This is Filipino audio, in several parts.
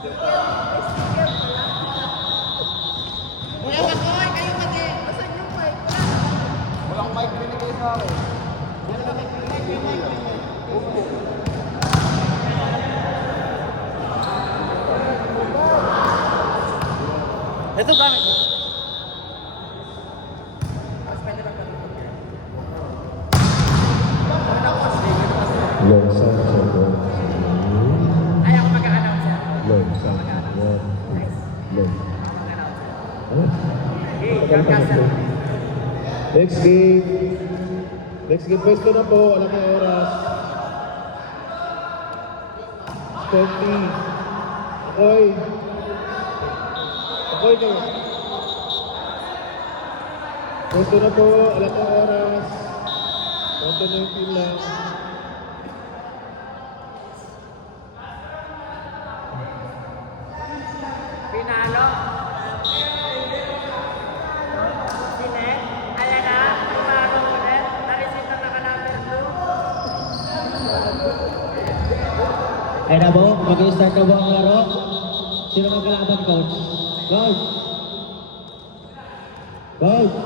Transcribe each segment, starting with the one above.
Kuya Makoy, kayo pati. Asan yung mic? Walang mic binigay sa akin. Ito gamit mo. Long sound circle. Ay, ako mag-a-announce yan. Long sound. Long. Long. Next game. Next game. Pwesto na po. Alam mo yung oras. 20. Akoy. Akoy kayo. Pwesto na po. Alam mo yung oras. 19 lang. Pinalo. Sinet. Ayan na. Pinalo ulit. Na-receive na naka-number 2. Ay na po, mag-i-start na po ang laro. Sino magkalaban, coach? Coach! Coach!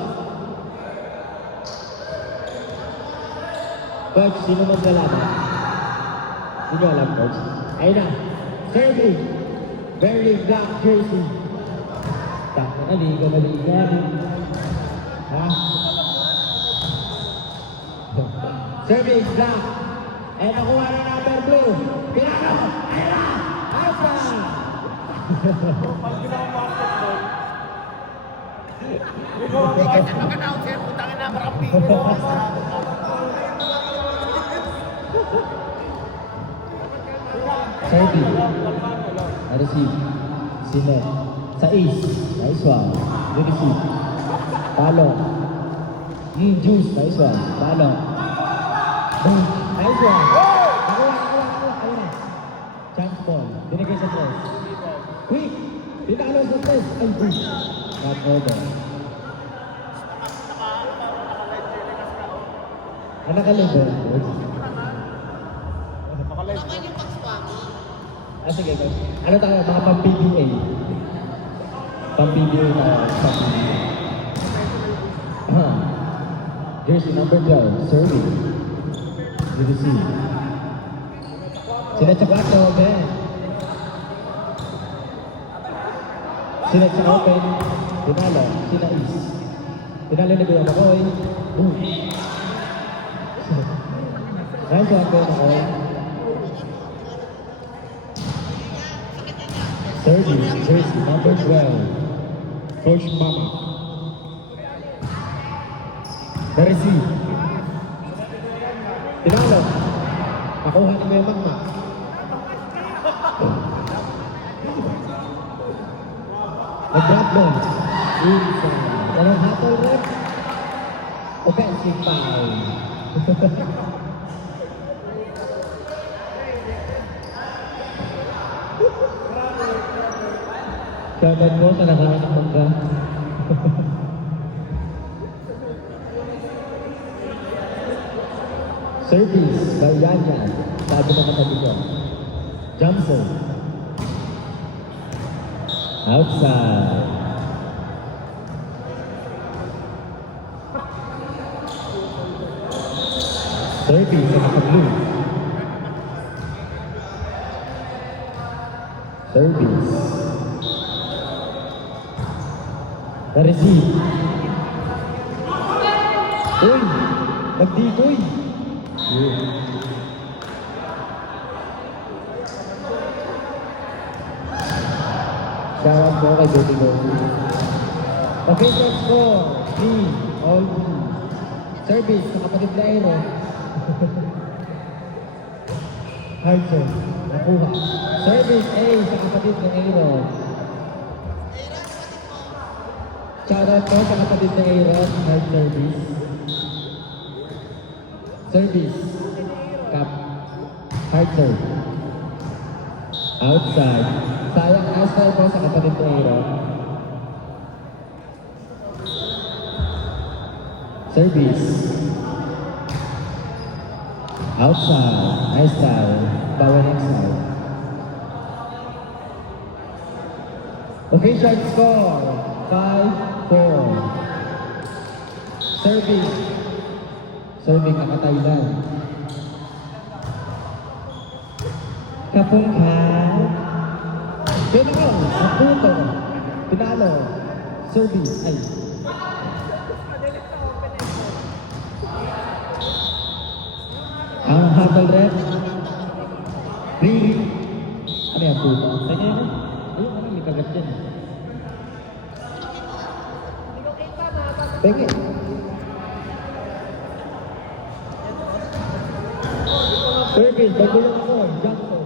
Coach, sino magkalaban? Sino alam, coach? Ay na, serving! Very black jersey. Tak, nakaliga, maliga. Ha? Serving black. Ay nakuha na number blue. Pinano! Ayan na! Alpha! Pag ginawa basketball, Kasi mag-announce yan. Putangin na, parang pingo. Serving. Receive. Sinet. Sa East. Nice one. Receive. Palo. Juice. Nice one. Palo. Boom. Nice one. Nakuha. Ayun na. Chance ball. Binigay sa press. Quick. Pinalo sa press. Ay, boom. Cut over. Ano ka-level? nakalive. Ah, sige, coach. Ano tayo? Mga pang-PBA. Pang-PBA tayo. Pang-PBA. Jersey number 12, serving. You see. Sila sa 4, Ben. Sila sa open. Tinalo. Sila is. Tinalo na Kuya Makoy. Boom. Nice one, Kuya Makoy. Serving, jersey number 12, Coach Mama. Na-receive. Tinalo. Nakuha ni Kuya Mama. Nag-drop ball. Inside. Walang hatol rin. Offensive foul. Sabat mo sa nakaraang mangga. Service by Yanyan. Sabi na katabi ko. Johnson. Outside. Service sa naka-blue. Service. Na-receive. Uy! Nagdikoy! Shoutout po kay Baby Gold. Official score, 3, all blue. Service, sa kapatid na Aero. Hard serve, nakuha. Service A sa kapatid na Aero. Shoutout po sa kapatid na Aaron, hard service. Service. Cap. Hard serve. Outside. Sayang outside po sa kapatid na Aaron. Service. Outside. Nice time. Power next side. Official score, 5-4. Serving. Serving ang Thailand. Kapungkan. Pinalo. Naputo. Pinalo. Serving. Ay. Ang habal red. Riri. Ano yan po? Kanya yun? Ayun, ano, may kagat yan. Penge. Service, bagulong ko, Johnson.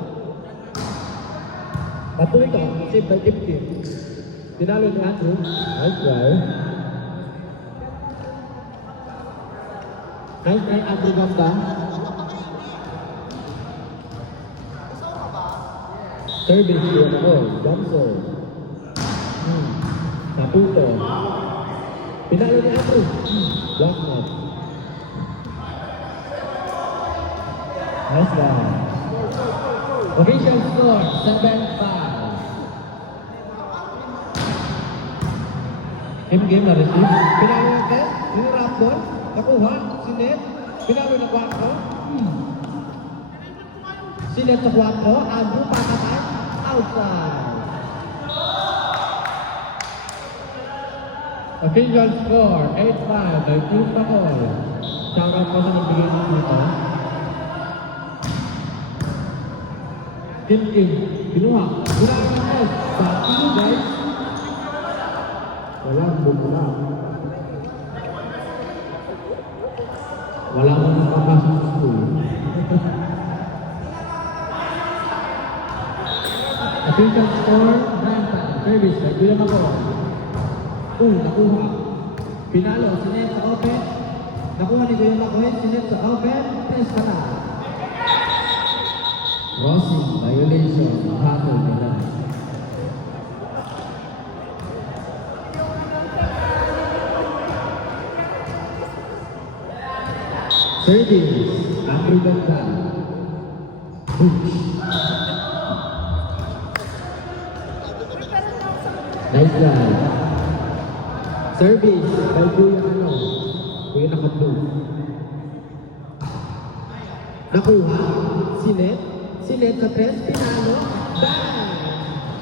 Patuloy save by 15. Tinalo ni Andrew. Nice try. Nice try, Andrew Gamba. Service, Johnson. Naputo. Pinalo ni Andrew. Block net. Nice one. Official score, 7-5. Game na receive. Pinalo na Ken. Sinirap doon. Nakuha. Sinet. Pinalo na 4. Sinet sa 4. Andrew pakatay. Outside. Official score, 8-5 by Team Pacoy. Shoutout po sa nagbigay ng dito. Kim. Kinuha. Pinalo na Ken. Back to you guys. Walang bumula. Wala akong nakapasok sa school. Official score, 9-5. Service, nagbilang ako. Nakuha. Pinalo, sinet sa open. Nakuha ni Kuya Makoy, sinet sa open. Press ka na. Crossing, violation, hatol nila. Service, Andrew Ganda. Nice line. Service, by Kuya naka-blue. Nakuha, sinet sa press, pinalo, bang!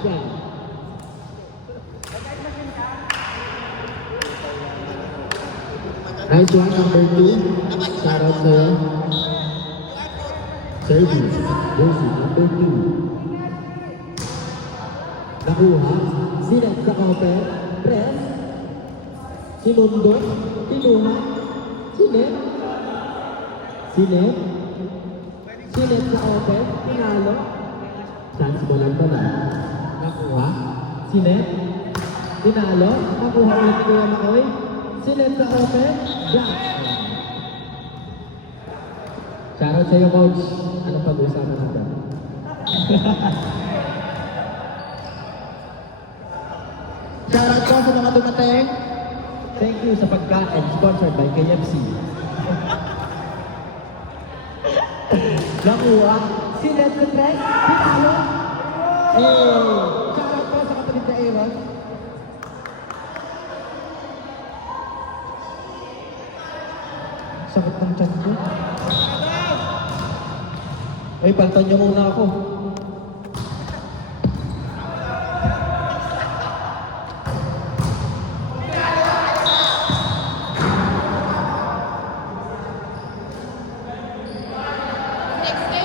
Yan. Nice one, number 2. Shout out sa'yo. Service, Josie, number 2. Nakuha, sinet sa open, press, sinundot, kinuha, sinet sa open, pinalo, chance mo lang pala. Nakuha, sinet, pinalo, nakuha ulit Kuya Makoy, sinet sa open, block. Shoutout sa'yo, Coach. Anong pag-usapan natin? Shoutout po sa mga dumating. Thank you sa pagkain, sponsored by KFC. Nakuha, sinet sa press, pinalo. Shoutout po sa kapatid na Aaron. Sakit ng chat ko. Ay, palitan niyo muna ako. Next